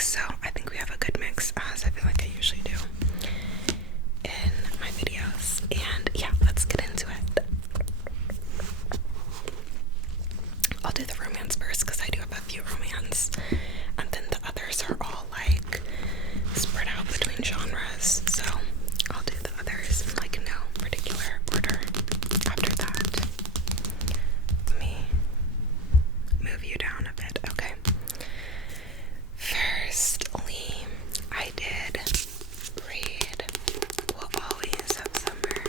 mix, so I think we have a good mix, as I feel like I usually do in my videos. And yeah, let's get into it. I'll do the romance first because I do have a few romance, and then the others are all like spread out between genres, so I'll do the others in like no particular order after that. Let me move you down a bit, okay? Firstly, I did read We'll Always Have Summer.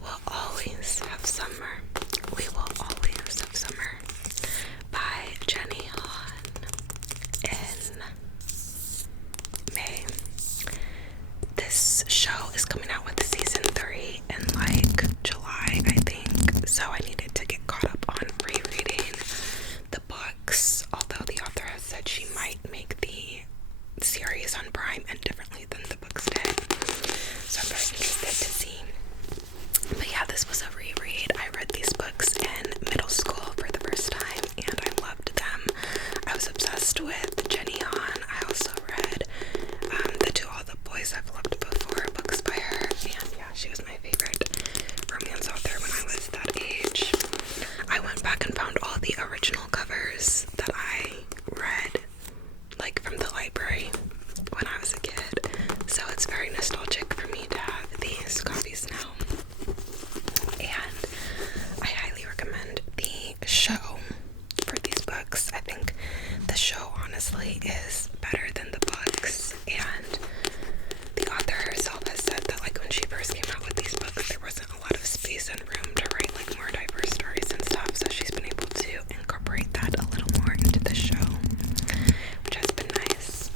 We'll Always Have Summer. We Will Always Have Summer by Jenny Han in May. This show is coming out with season 3 in like July, I think, so I needed to get caught up on rereading the books, although the author has said she might make the series on Prime end differently than the books did, so I'm very interested to see. But yeah, this was a reread. I read these books in middle school for the first time, and I loved them. I was obsessed with Jenny Han. I also read the To All the Boys I've Loved Before books by her, and yeah, she was my favorite romance author when I was that age. I went back and found all the original covers that I read, like from the library when I was a kid, so it's very nostalgic for me to have these copies now. And I highly recommend the show for these books. I think the show honestly is better than the books, and the author herself has said that like when she first came out with these books, there wasn't a lot of space and room to write like more diverse stories and stuff, so she's been able to incorporate that a little more into the show, which has been nice.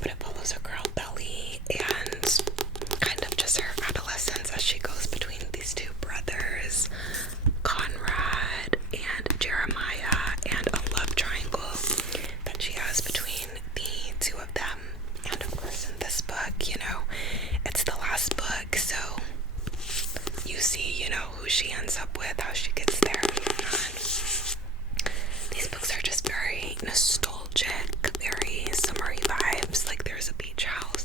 But it follows a girl, Belly, and kind of just her adolescence as she goes between these two brothers, Conrad and Jeremiah, and a love triangle that she has between the two of them. And of course in this book, you know, it's the last book, so you see, you know, who she ends up with, how she gets there, and whatnot. These books are just very nostalgic, very summery vibes. Like there's a beach house.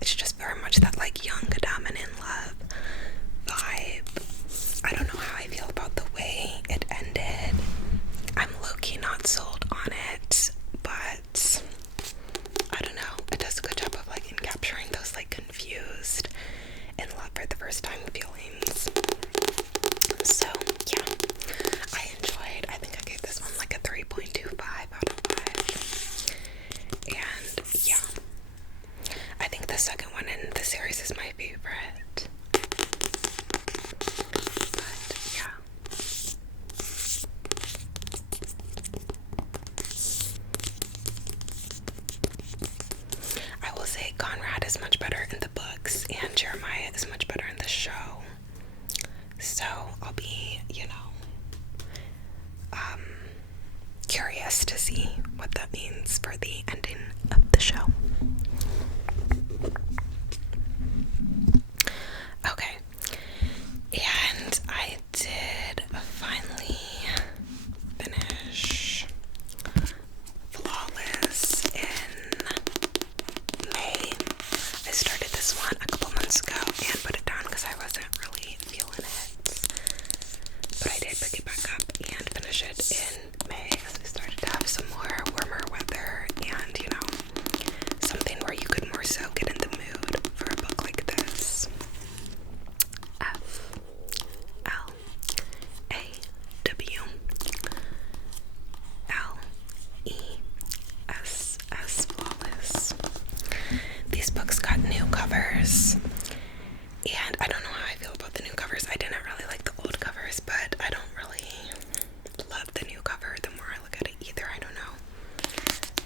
It's just very much that like young, dumb, and in love vibe. I don't know how I feel about the way it ended. I'm low-key not sold on it, but I don't know. It does a good job of like capturing those like confused in love for the first time feelings. So yeah, I enjoyed. I think I gave this one like a 3.25 out of 5. And yeah, I think the second one in the series is my favorite. But yeah. I will say Conrad is much better in the books, and Jeremiah is much better in the show. So I'll be, you know, curious to see what that means for the ending of the show. Okay, and I did finally finish Flawless in May. I started this one a couple months ago and put it down because I wasn't really feeling it, but I did pick it back up and finish it in May as we started to have some more warmer weather, and you know, something where you could more so get in the mood for a book like this. Flawless. Flawless. These books got new covers, and I don't know how I feel about the new covers. I didn't really like the old covers, but I don't really love the new cover the more I look at it either. I don't know.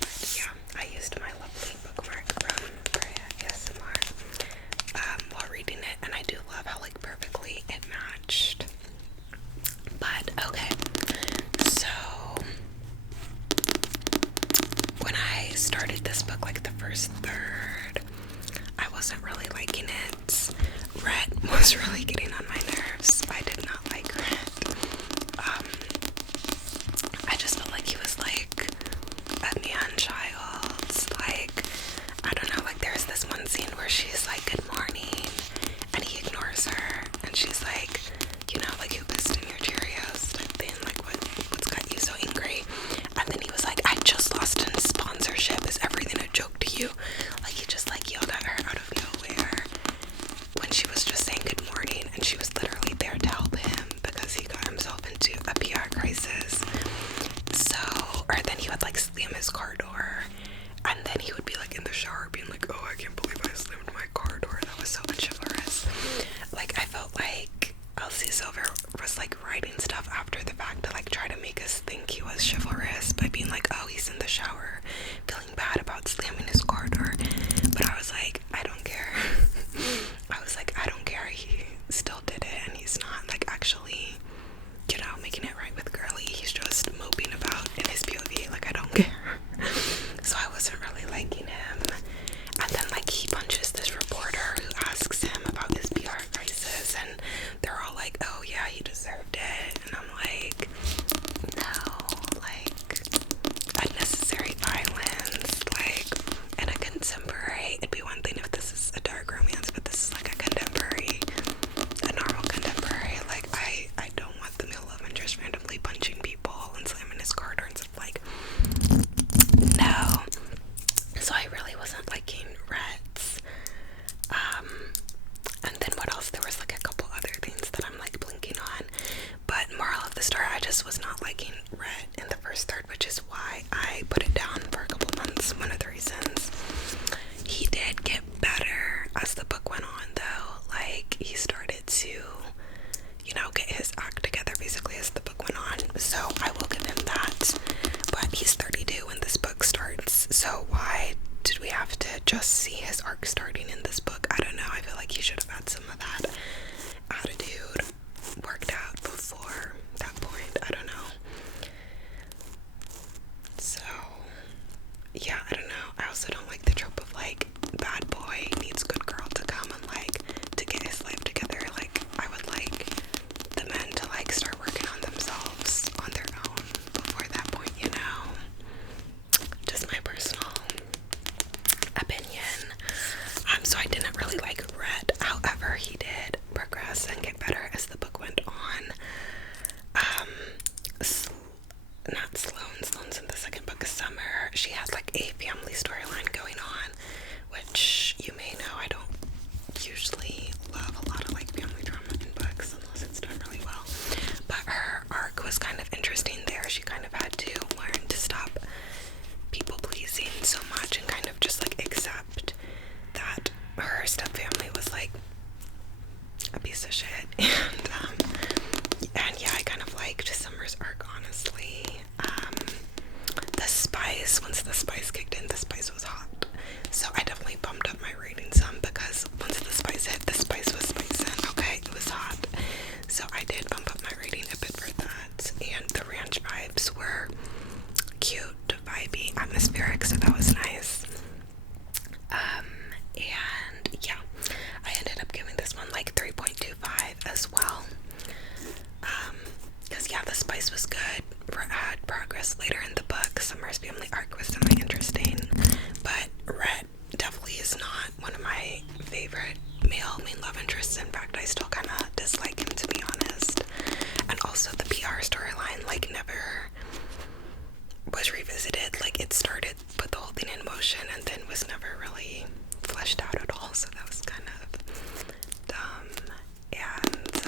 But yeah, I used my lovely bookmark from ASMR while reading it, and I do love how like perfectly it matched. But okay, so when I started this book, like the first third, I wasn't really liking it. Rhett was really getting on my nerves. I did not like Rhett. I just felt like he was like a man child. you. Like, he just like yelled at her out of nowhere when she was just saying good morning, and she was literally there to help him because he got himself into a PR crisis. So, or then he would like slam his car door, and then he would be like in the shower being like, oh, I can't believe I slammed my car door. That was so unchivalrous. Like, I felt like Elsie Silver was like writing stuff after the fact to like try to make us think he was chivalrous by being like, oh, he's in the shower feeling bad about slamming his car door. But I was like, I don't care. I was like, I don't care. He still did it, and he's not like actually, you know, making it right with Girly. He's just moping about in his POV. Like, I don't care. So I wasn't really liking him. And then like he punches this reporter who asks him about his PR crisis, and they're all like, oh yeah, he deserved it. And I'm like, no, like, unnecessary violence. Like, in a contemporary, it'd be one thing if this is a dark romance, but this is like a contemporary, a normal contemporary. Like, I don't want the male love interest randomly punching people and slamming his car doors. Like, no. So I really wasn't liking Rhett's. And then what else? There was like a couple other things that I'm like blinking on. But moral of the story, I just was not liking Rhett in the first third, which is why I put it down for a couple months. One of the reasons. He did get better as the book went on, though. Like, he started to, you know, get his act together basically as the book went on. So I will give him that. But he's 32 when this book starts. So why did we have to just see his arc starting in this book? I don't know. I feel like he should have had some of that attitude worked out before that point. I don't know. So, yeah, I don't know. I also don't like the trope of like, bad boy needs good girl to come and like, to get his life together. Like, I would like the men to like start working on themselves on their own before that point, you know? Just my personal opinion. So I didn't really like Rhett. However, he did progress and get better as the book went on. Not Sloane's in the second book of Summer. She has like a family storyline going on, which you may know I don't usually love a lot of like family drama in books unless it's done really well. But her arc was kind of interesting there. She kind of had to learn to stop people pleasing so much and kind of just like accept that her stepfamily was like a piece of shit. And yeah, I kind of liked Summer's arc, honestly. The spice, once the spice kicked in, the spice was hot. So I definitely bumped up my rating some because once the spice hit, the spice was spicing. Okay, it was hot. So I did bump up my rating a bit for that. And the ranch vibes were cute, vibey, atmospheric, so that was nice. And yeah, I ended up giving this one like 3.25 as well. Because yeah, the spice was good. Had progress later in the book. Summer's family arc was semi-interesting, but Rhett definitely is not one of my favorite male main love interests. In fact, I still kind of dislike him, to be honest. And also the PR storyline like never was revisited. Like, it started, put the whole thing in motion, and then was never really fleshed out at all. So that was kind of dumb. And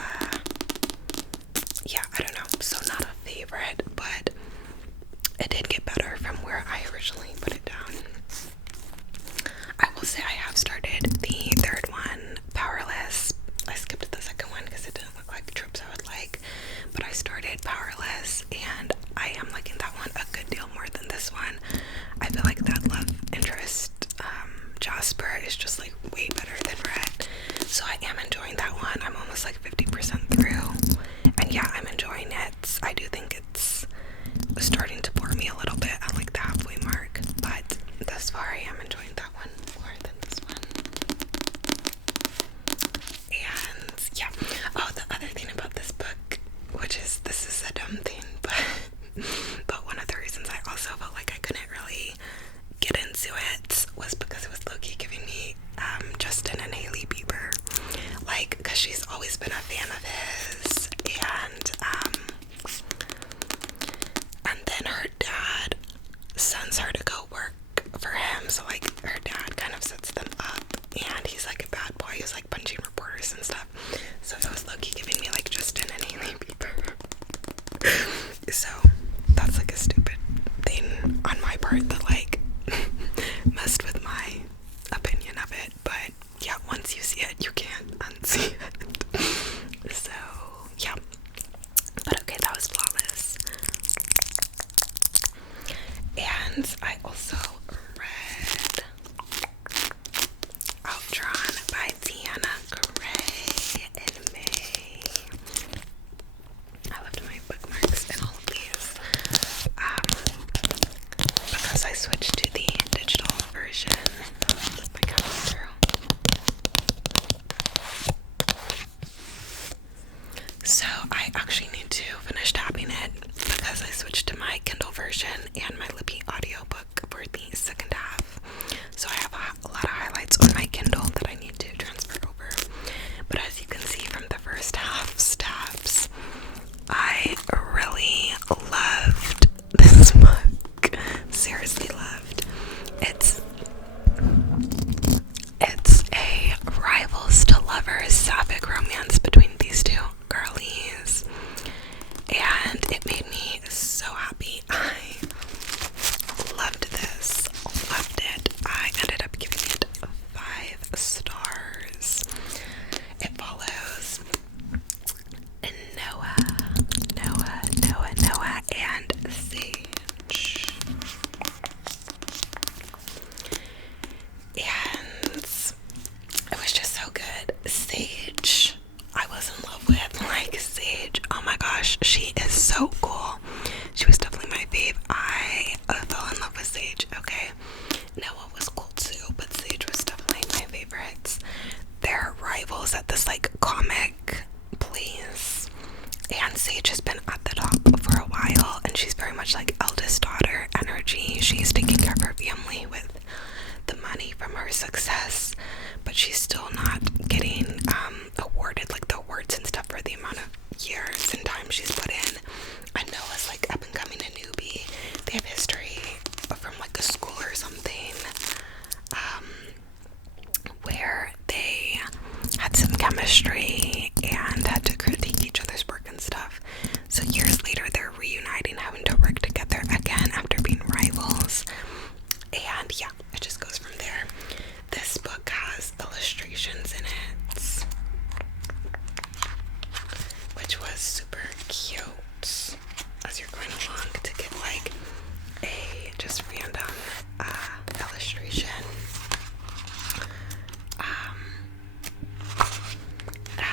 yeah, I don't know. So not a favorite, but it did get better from where I originally put it down. I will say I have started the third one, Powerless. I skipped the second one because it didn't look like the tropes I would like, but I started Powerless, and I am liking that one a good deal more than this one. I feel like that love interest, Jasper, is just like way better than Rhett. So I am enjoying that one. I'm almost like 50% through. And yeah, I'm enjoying it. I do think it's starting to bore me a little bit at like the halfway mark. But thus far I am enjoying that one more than this one. And yeah. Oh, the other thing about this book, which is, this is a dumb thing, but one of the reasons I also felt like I couldn't really get into it was because it was low-key giving me Justin and Hailey Bieber, like, because she's always been a fan of his, and then her dad sends her to go work for him. So like her messed with my opinion of it, but yeah, once you see it, you can't unsee it. So yeah, but okay, that was Flawless. And I also read Outdrawn by Deanna Gray in May. I left my bookmarks in all of these because I switched to the digital version. Flip my calendar. So I actually need to finish tapping it because I switched to my Kindle version and my Libby audiobook for the second half. So I have a lot of highlights on my Kindle that I need to transfer over. But as you can see from the first half's tabs, I really loved this book. Seriously loved. It's a rivals to lovers sapphic romance between these two girlies, and it made me so happy. I loved this, loved it. I ended up giving it 5 stars. It follows Noah, and Sage. And it was just so good. Sage, I was in love with. Like, Sage, oh my gosh, she is so cool. She was definitely my fave. I fell in love with Sage, okay? Noah was cool too, but Sage was definitely my favorites. They're rivals at this, like, comic place. And Sage has been at the top for a while, and she's very much like eldest daughter energy. She's taking care of her family with the money from her success, but she's still not getting awarded like the awards and stuff for the amount of years and time she's put in. I know it's like up and coming a newbie. They have history from like a school or something, where they had some chemistry and had to critique each other's work and stuff. So years later, they're reuniting, having to work together again after being rivals. And yeah, it just goes from there. This book has illustrations in it, which was super cute as you're going along to get like a just random illustration. It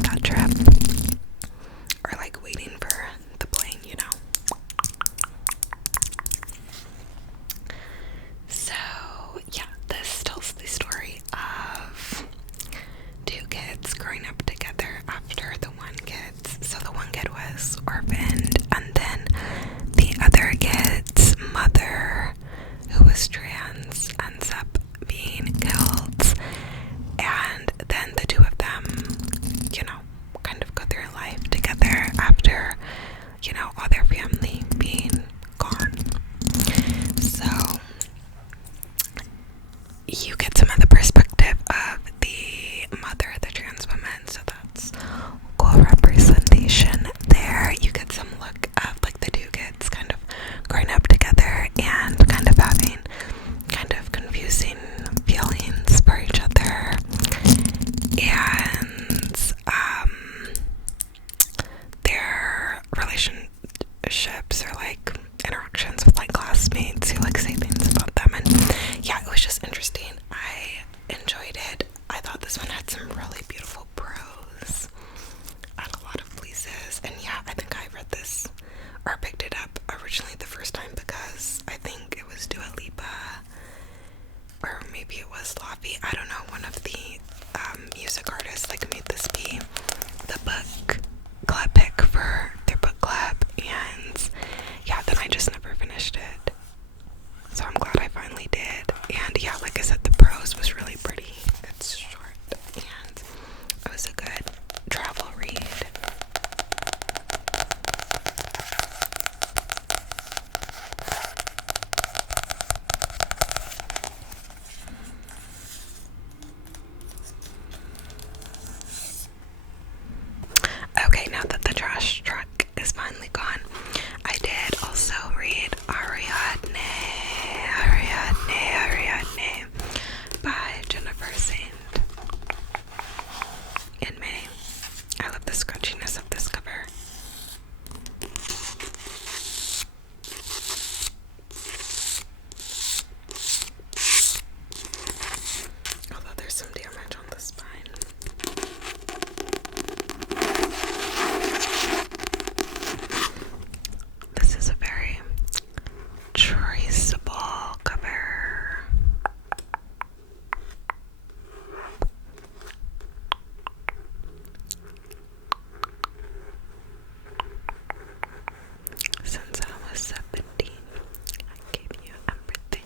on that trip, or like waiting for the plane, you know. So yeah, this tells the story of two kids growing up together after the one kid was orphaned, and then the other kid's mother, who was trans, ends up being killed, and then the two of them, you know, kind of go through life together after, you know, all their family being gone. So you get some of the perspective of the mother, the trans woman, so that's cool representation there. You get some look of like the two kids kind of growing up together and kind of having kind of confusing feelings for each other, and their relationships or like interactions with like classmates who like say things about them. And yeah, it was just interesting. I enjoyed it. I thought this one had some really beautiful prose at a lot of places. And yeah, I think I read this or picked it up originally the first time because I think it was Dua Lipa, or maybe it was Lavi, I don't know, one of the music artists like made this be the book club pick for their book club, and yeah, then I just never finished it. So I'm glad I finally did. And yeah, like I said, the prose was really pretty. It's short and it was a good travel read. Okay, now that the trash truck is finally gone, I did also read Ariadne by Jennifer Saint in May. I love the scratchiness of this cover. Although there's some damage on the spine. This is a very traceable cover. Since I was 17, I gave you everything.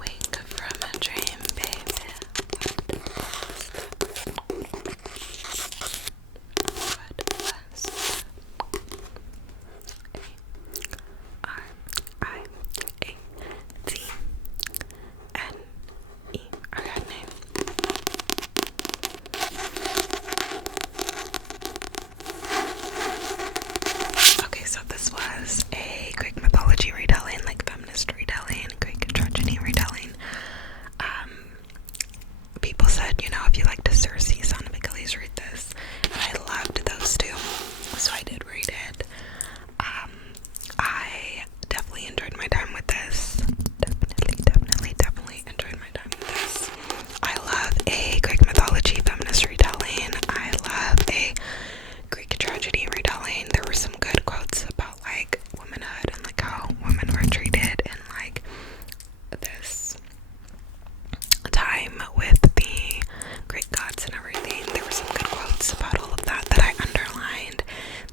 Wake from a dream, baby. Ariadne. Okay, so this was a Greek mythology retelling, like feminist retelling, Greek tragedy retelling. People said, you know, if you liked Circe, Son of Achilles, read this. And I loved those two, so I did read it. I definitely enjoyed my time with this. Definitely enjoyed my time with this. I love a Greek mythology feminist retelling. I love a Greek tragedy retelling. There were some good quotes about like womanhood and like how women were treated in like this time with the Greek gods and everything. There were some good quotes about all of that I underlined.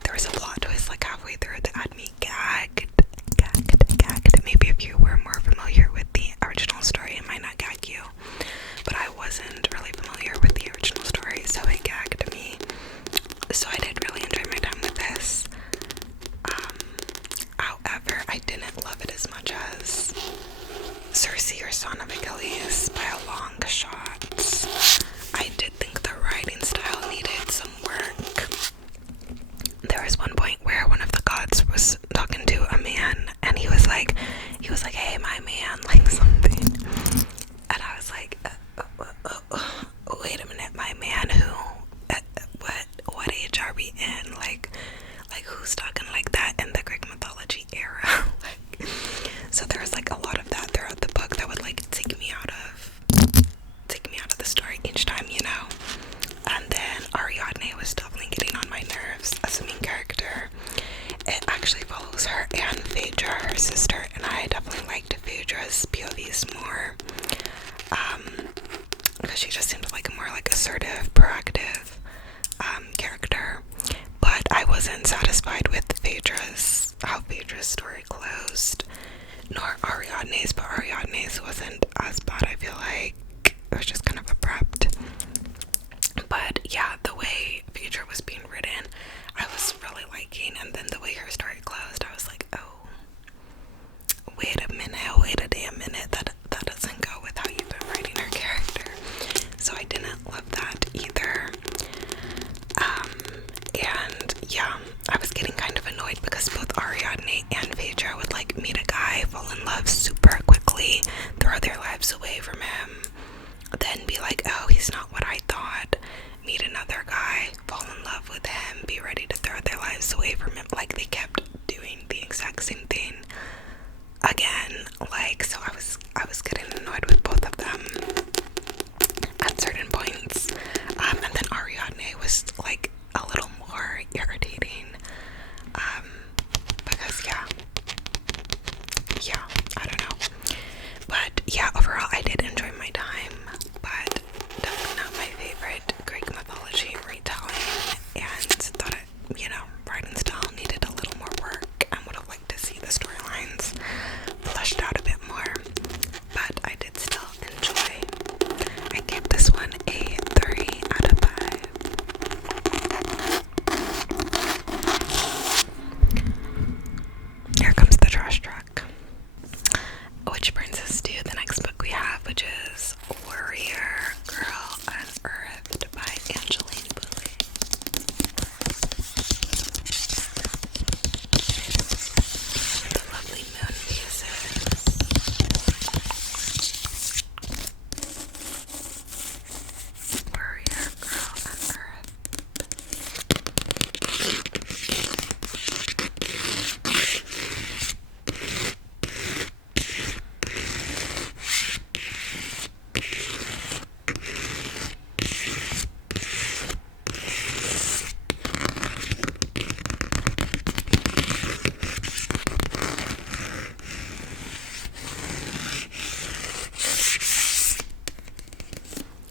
There was a plot twist like halfway through that had me gagged. Maybe if you were more familiar with the original story, it might not gag you, but I wasn't really familiar with the original story, so it gagged me. So I did really enjoy my time with this. However, I didn't love it as much as Circe or Son of Achilles by a long shot. I did think the writing style needed some work. There was one point where one of the gods was talking to a man, and he was like, hey, my man, like something. And I was like, wait a minute, my man who? What age are we sister, and I definitely liked Phaedra's POVs more, because she just seemed like a more like assertive, proactive character. But I wasn't satisfied with how Phaedra's story closed, nor Ariadne's, but Ariadne's wasn't as bad. I feel like it was just kind of abrupt. But yeah, the way Phaedra was being written, I was really liking, and then the way her story closed, I was like, oh, wait a damn minute, that doesn't go with how you've been writing her character. So I didn't love that either. And yeah, I was getting kind of annoyed because both Ariadne and Phaedra would like meet a guy, fall in love super quickly, throw their lives away from him, then be like, oh, he's not what I thought, meet another guy, fall in love with him, be ready to throw their lives away from him. Like, they kept doing the exact same thing again. Like, so I was getting annoyed with both of them at certain points. And then Ariadne was like a little more irritating, because I don't know. But yeah, overall I did enjoy my time, but definitely not my favorite Greek mythology retelling, and thought it, writing style needed a little more work, and would have liked to see the storylines fleshed out a bit more. But I did still enjoy. I gave this one a 3 out of 5. Here comes the trash truck. Which brings us to the next book we have, which is Warrior Girl Unearthed by Angeline Boulley. The lovely moon muses. Warrior Girl Unearthed.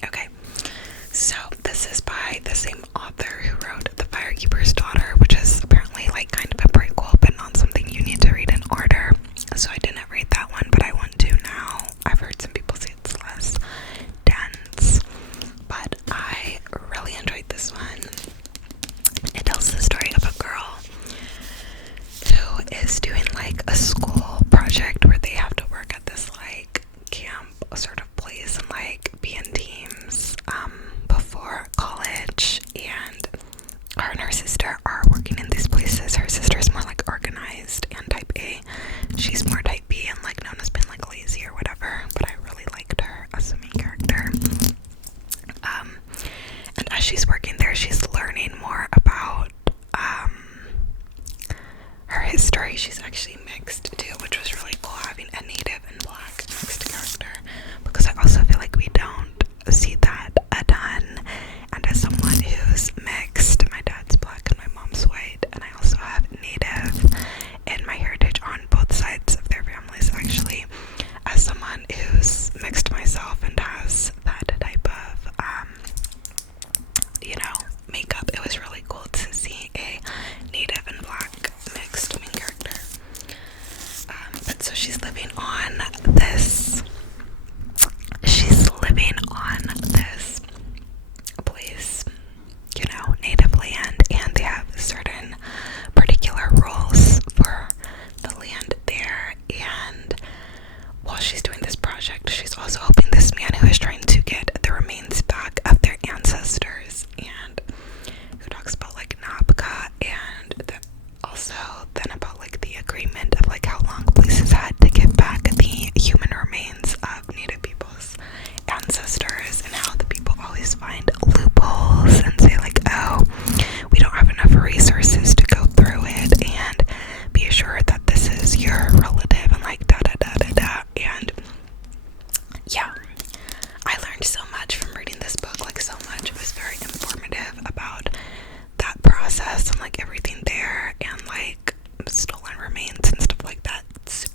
Okay, so this is by the same author who wrote The Firekeeper's Daughter, which is apparently like kind of a prequel, but not something you need to read in order. So I didn't read that one, but I want to now. I've heard some people say it's less dense, but I really enjoyed this one. It tells the story of a girl who is doing like a school project where they have to work at this like camp sort of place and like be in teams before college, and her and her sister are working in these places. Her sister is more like organized and type A. She's more type B and like known as being like lazy or whatever, but I really liked her as the main character. And as she's working there, she's learning more about her history. She's actually mixed too, which was really cool, having a native and black mixed character, because I also feel like we don't see that a ton. And as someone who's mixed, my dad's black and my mom's white, and I also have native in my heritage on both sides of their families actually. As someone who's mixed myself and has that type of makeup, it was really cool to see a native and black mixed main character. But so she's living on this place, native land, and they have certain particular rules for the land there. And while she's doing this project, she's also helping this man who is trying to get the remains back of their ancestors, and who talks about like Nabka, and also then about like the agreement of like how long places had to get back the human remains of native people's ancestors, and how the people always find loopholes and say like, oh, we don't have enough resources to go through it and be assured that this is your relative, and like da da da da da. And yeah, I learned so much from reading this book, like so much. It was very informative about that process and like everything there, and like stolen remains and stuff like that. It's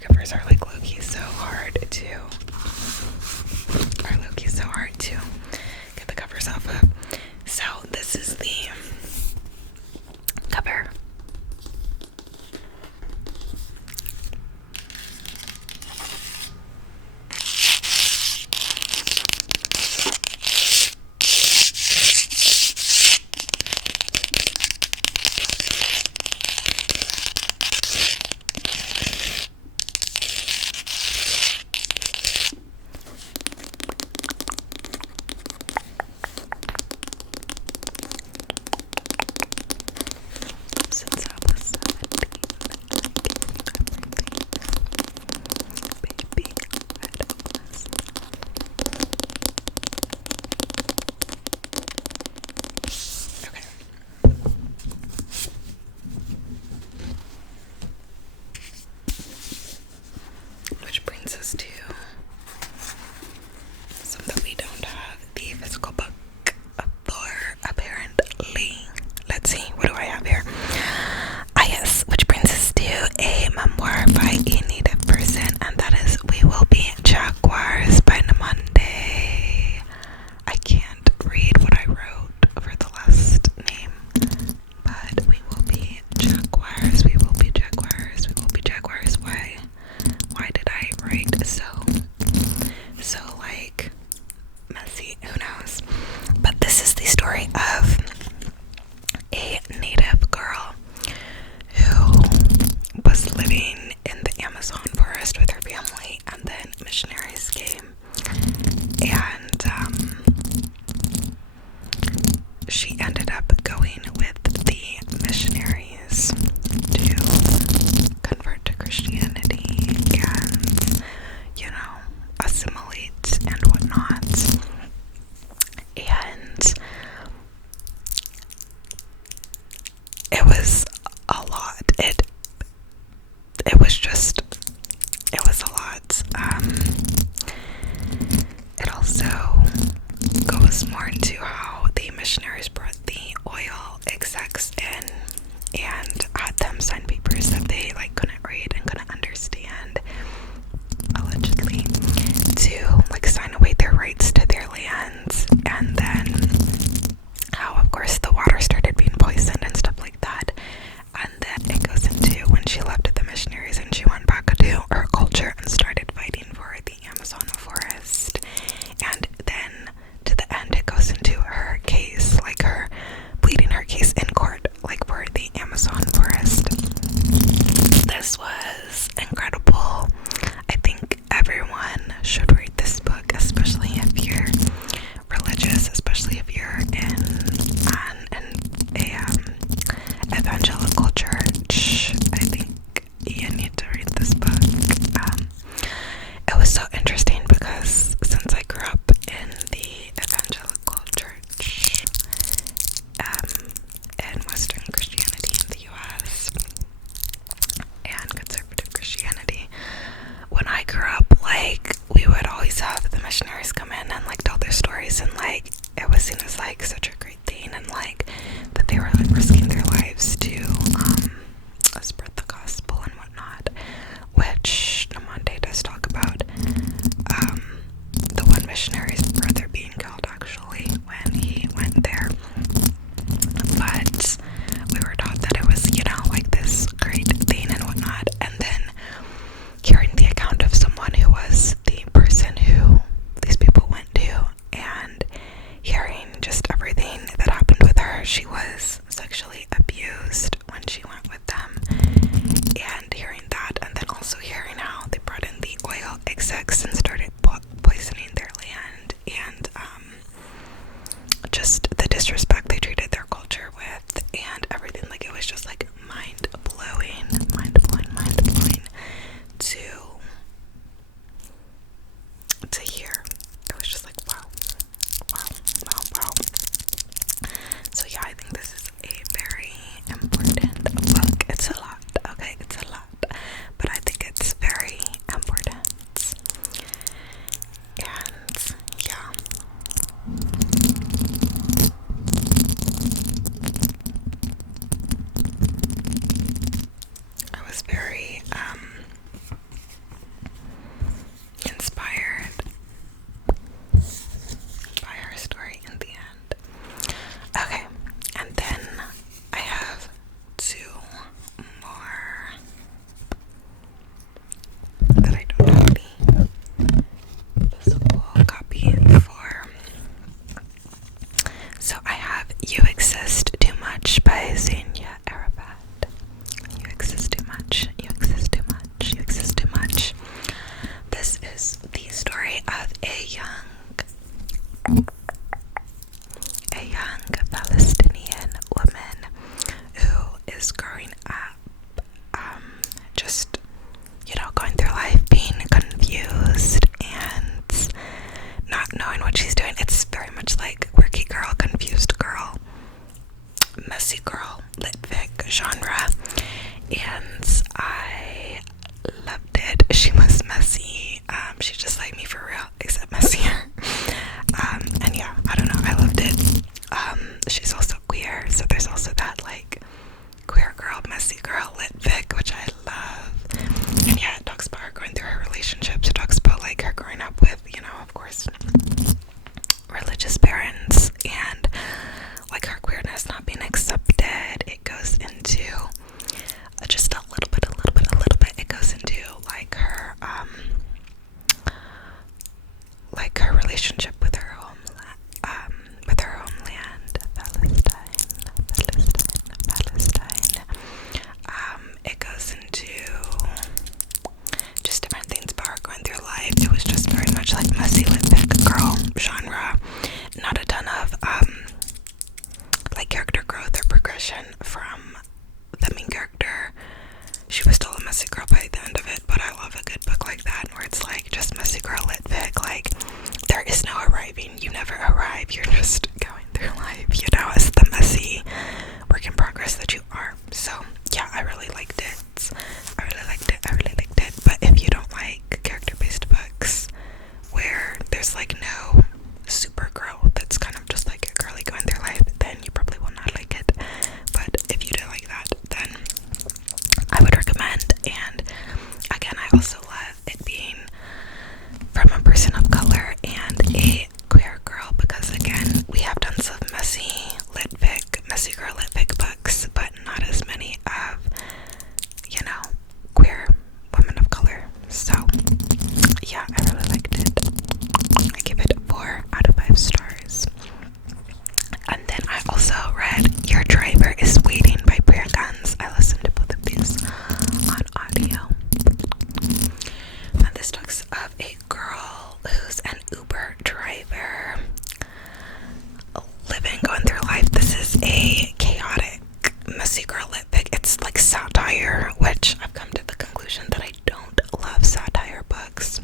hardcovers are like low-key so hard to get the covers off of. So this is the cover. Since I was 17, baby, I don't listen. Okay. Which brings us to something we don't have, the physical book for, apparently. Let's see, what do I have here? Ah yes, which brings us to a memoir by a native person, and that is We Will Be Jaguars by Monday. I can't read what I wrote for the last name, but We Will Be Jaguars, We Will Be Jaguars, We Will Be Jaguars. Why did I write so like messy? Who knows? But this is the story of a native girl who was living in the Amazon forest with her family, and then missionaries came, and she ended up going with the missionaries to convert to Christianity and, assimilate and whatnot. And it was a lot. It was a lot. It also goes more into how the missionaries brought the oil execs in and had them sign papers that they couldn't read and couldn't understand, allegedly, to sign away their rights to their lands. And then how, of course, the water started being poisoned and stuff like that. And then it goes into when she left the missionaries and she went back to her culture and started fighting for the Amazon forest. And then to the end, it goes into her case, her pleading her case in court, for the Amazon forest. This was incredible. I think everyone should read this book, especially if you're religious, especially if you're in a evangelical church. I think you need to read this book. It was so interesting because since I grew up in the evangelical church in Western Christianity in the US, and could messy girl by the end of it, but I love a good book like that where it's like just messy girl lit fic. Like there is no arriving. You never arrive. You're just going through life, you know, as the messy work in progress that you are. So yeah, I really liked it. I really liked it. But if you don't like character-based books where there's like no super girl that's kind of just like a girly going through life, then you probably will not like it. But if you do like that, then I would recommend. And again, I also love it being from a person of color and a queer girl, because again, we have done some messy girl lit fic books, but not as many of, you know, queer women of color. So yeah, I really liked it. I give it 4 out of 5 stars. And then I also read Your Driver is Waiting by Priya Guns. I listened to both of these on audio. And this talks of a girl who's an Uber driver going through life. This is a chaotic, messy girl lit fic. It's like satire, which I've come to the conclusion that I don't love satire books.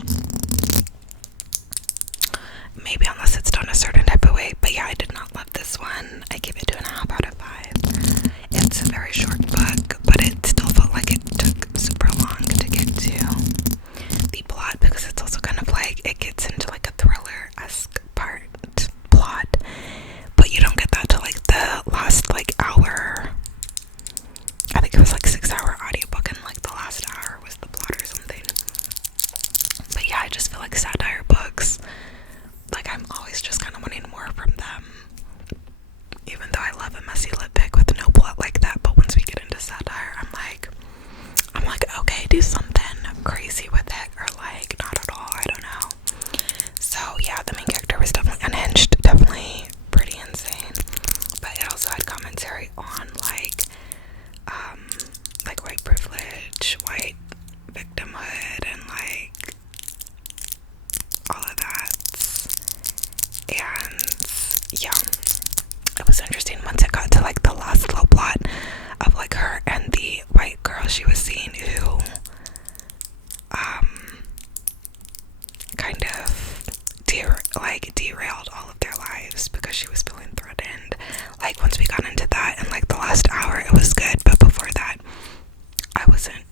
Maybe unless it's done a certain type of way. But yeah, I did not love this one. I gave it 2.5 out of 5. It's a very short book, but it still felt like it took super long to get to the plot, because it's also kind of like it gets into like a thriller-esque plot, but you don't get that till like the last like hour. I think it was like 6-hour audiobook, and like the last hour was the plot or something. But yeah, I just feel like satire books, like I'm always just kind of wanting more from them, even though I love a messy lit fic with no plot like that. But once we get into satire, I'm like okay, do something crazy with it, or like not at all. I don't know. So yeah, the main character was definitely unhinged, definitely pretty insane, but it also had commentary on like white privilege, white victimhood, and like all of that. And yeah, it was interesting once it got to like the last little plot of like her and the white girl she was seeing, who kind of derailed all of their lives because she was feeling threatened. Like once we got into that and like the last hour, it was good, but before that I wasn't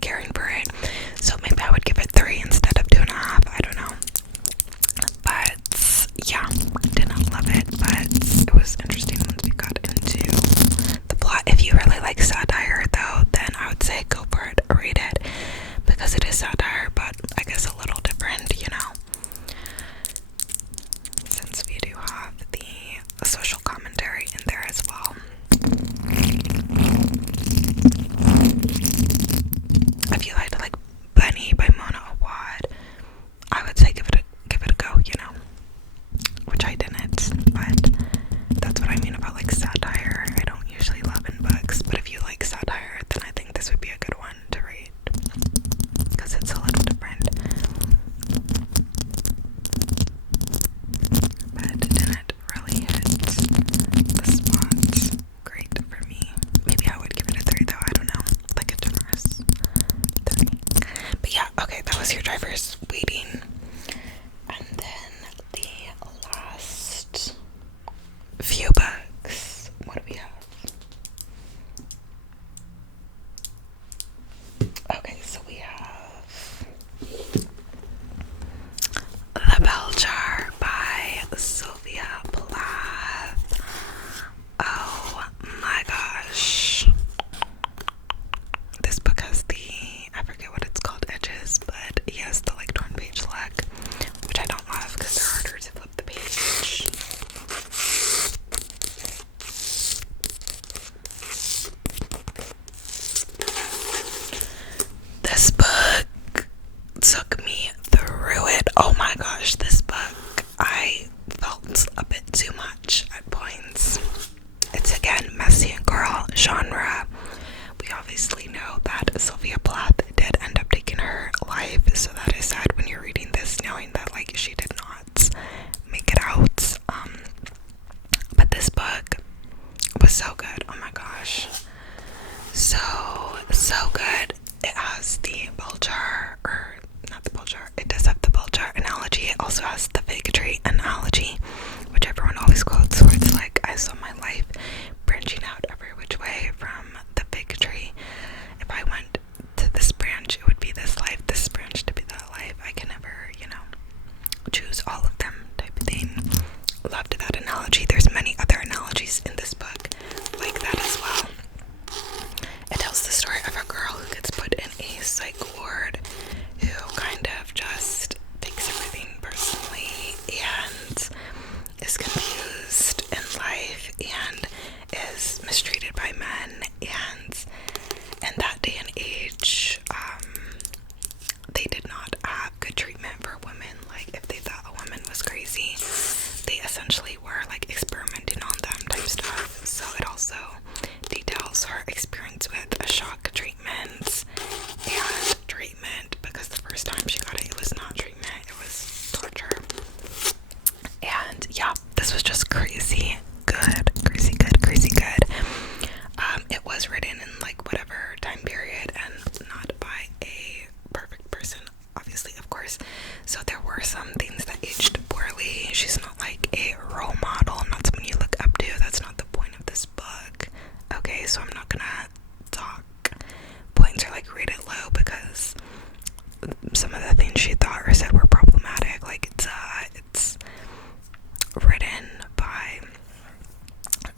caring for it. So maybe I would give it 3 instead of 2.5. I don't know. But yeah, did not love it, but it was interesting once we got into the plot. If you really like satire though, then I would say go for it, read it, because it is satire, but I guess a little different, you know, since we do have the social commentary in there as well. If you liked like Bunny by Mona Awad, I would say give it a go, you know, which I didn't, but that's what I mean about like satire. I don't usually love in books, but if you like satire, then I think this would be a good one to read, because it's a little different. But it didn't really hit the spot great for me. Maybe I would give it a 3 though, I don't know, like a generous 3. But yeah, okay, that was Your Driver's Waiting. And then the last few books, what do we have? Okay, so we have The Bell Jar by Sylvia Plath. Oh my gosh. This book has I forget what it's called, edges, but yes, the like torn page look, which I don't love because they're harder to flip the page. This book took me through it. Oh my gosh, this book, I felt a bit too much at points. It's again messy girl genre. We obviously know that Sylvia Plath did end up taking her life, so that is sad when you're reading this, knowing that like she did not make it out. But this book was so good. Oh my gosh, so good. It has she thought or said were problematic. Like, it's written by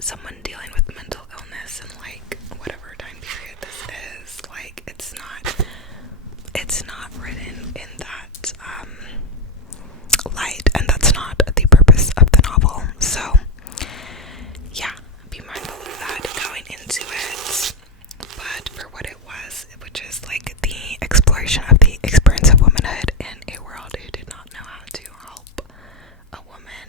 someone dealing with mental illness and like whatever time period this is. Like, it's not written in that light, and that's not the purpose of the novel. So yeah, be mindful of that going into it. But for what it was, which is like the exploration of the experience of womanhood in a world who did not know how to help a woman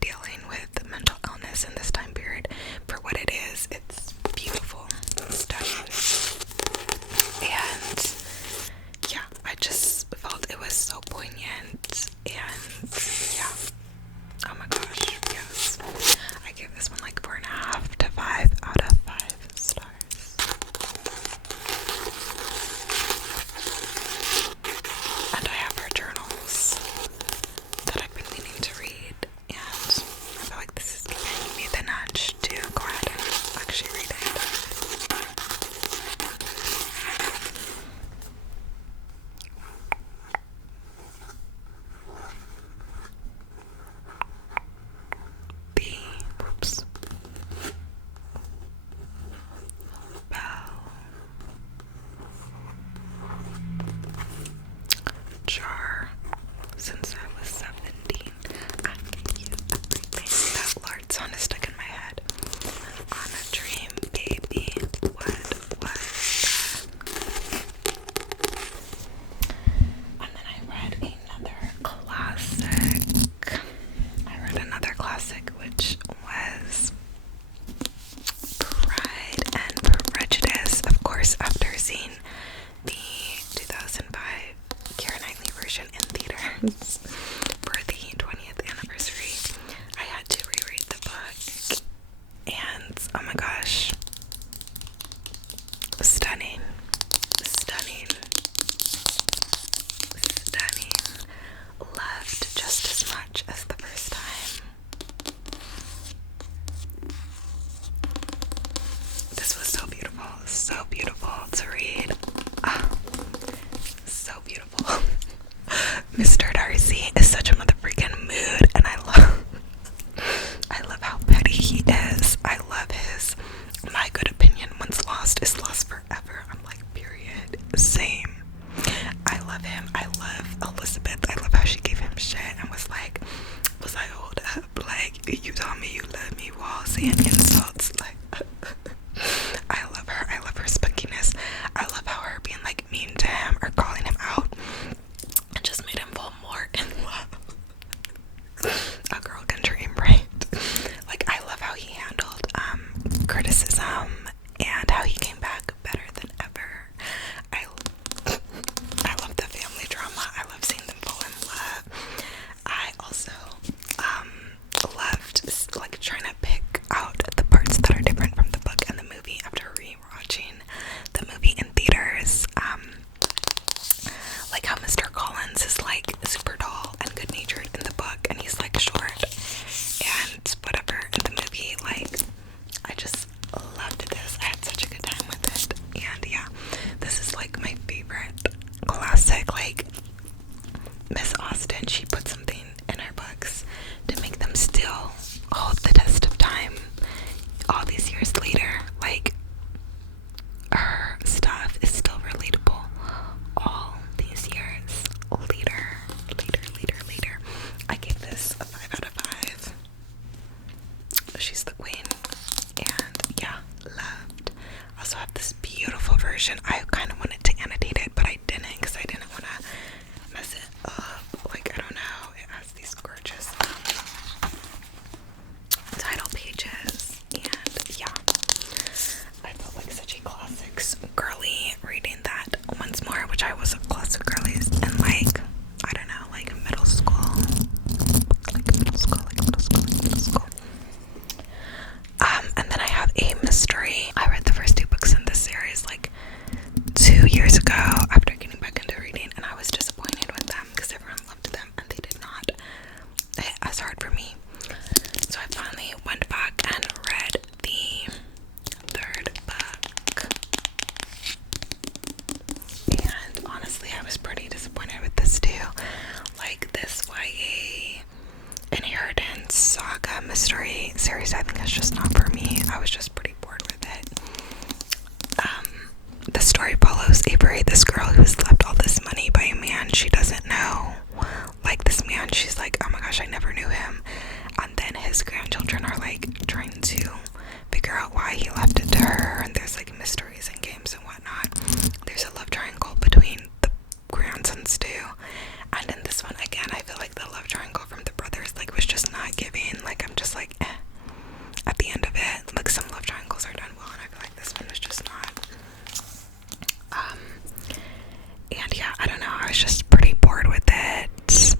dealing with mental illness in this time period, for what it is, it's beautiful, stunning, and yeah, I just felt it was so poignant. And yeah, oh my gosh, yes, I give this one like 4.5 to 5 out of 5 stars. And I have her journals that I've been meaning to read, and I feel like this is giving me the nudge to go ahead and actually read it. Jar. Since I was 17, I can use everything. That Lord's song is stuck in my head. On a dream, baby. What was that? And then I read another classic. Which was Pride and Prejudice. Of course, after seeing the 2005 Keira Knightley version in theaters for the 20th anniversary, I had to reread the book, and oh my gosh, stunning. Loved just as much as the first time. This was so beautiful to read. So beautiful. Mr. Darcy is such a motherfucking mood, and I love how petty he is. I love his "my good opinion once lost is lost forever." I'm like, period. Same. I love him. I love Elizabeth. I love how she gave him shit and was like, hold up, like, you told me you love me while saying insults. Like, I love her spookiness. I love how her being like mean to him or calling him out, it just made him fall more in love. A girl can dream, right? Like, I love how he handled criticism and how he came back better than ever. I love the family drama. I love seeing them fall in love. I also loved like trying to pick out the parts that are different from the book and the movie after rewatching the movie in theaters. Like how Mr. Collins is like super tall and good natured in the book, and he's like short and whatever in the movie. Like, I just loved this. I had such a good time with it. And yeah, this is like my favorite classic. Like, Miss Austen, she put something in her books to make them still hold the test of time all these years later. Like, her stuff is still relatable all these years later. I gave this a 5 out of 5. She's the queen. And yeah, loved. I also have this beautiful version. I kind of wanted to annotate it, but I didn't because I didn't want to mess it up. Like, I don't know. It has these gorgeous title pages. And yeah, I felt like such a classics girly reading that once more, which I was a classic girly in like, I don't know, like middle school. And then I have a mystery. I read the first 2 books in this series like 2 years ago after getting back into reading, and I was disappointed with them because everyone loved them and they did not hit as hard for me. So I finally went back and read the 3rd book, and honestly I was pretty disappointed with this too. like this YA inheritance saga mystery series, I think it's just not for me. I was just pretty bored with it. The story follows Avery, this girl who was left all this money by a man she doesn't know. Like, this man, she's like, oh my gosh, I never knew him. And then his grandchildren are like trying to figure out why he left it to her, and there's like mysteries and games and whatnot. There's a love triangle between the grandsons too. And in this one, again, I feel like the love triangle from the brothers like was just not giving. Like, I'm just like, at the end of it. Like, some love triangles are done well, and I feel like this one was just not. And yeah, I don't know, I was just pretty bored with it.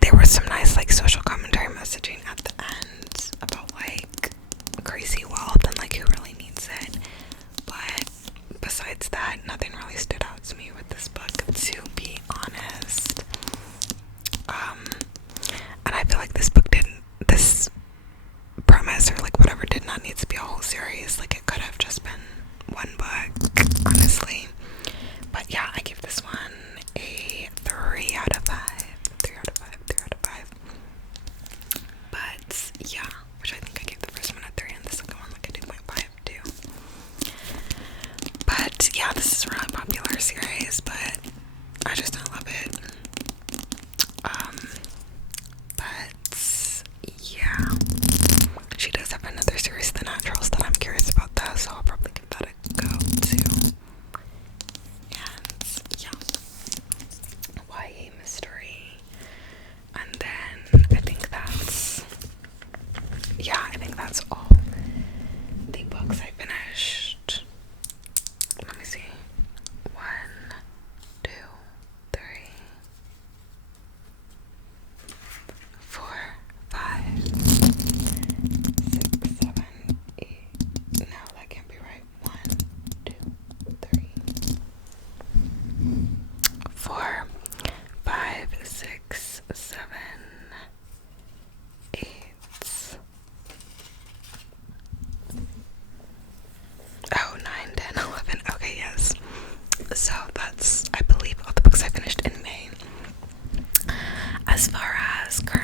There was some nice like social commentary messaging at the end about like crazy wealth and like who really needs it. But besides that, nothing really stood out to me with this book, to be honest. And I feel like this premise or like whatever did not need to be a whole series. Like, it could have just been one book, honestly. But yeah, I give this one a 3 out of 5. 3 out of 5, 3 out of 5. But yeah, which I think I gave the first one a 3 and the second one like a 2.5 too. But yeah, this is a really popular series, but I just don't love it. But yeah, she does have another series, The Naturals, that I'm curious about though, so I'll probably give that a go too. And yeah, YA mystery. And then I think that's all the books I finished. Let me see. 1, 2, 3, 4, 5, 6, 7, 8. No, that can't be right. 1, 2, 3, 4, 5, 6, 7, 8. Oh, 9, 10, 11. Okay, yes. So that's, I believe, all the books I finished in May. As far as current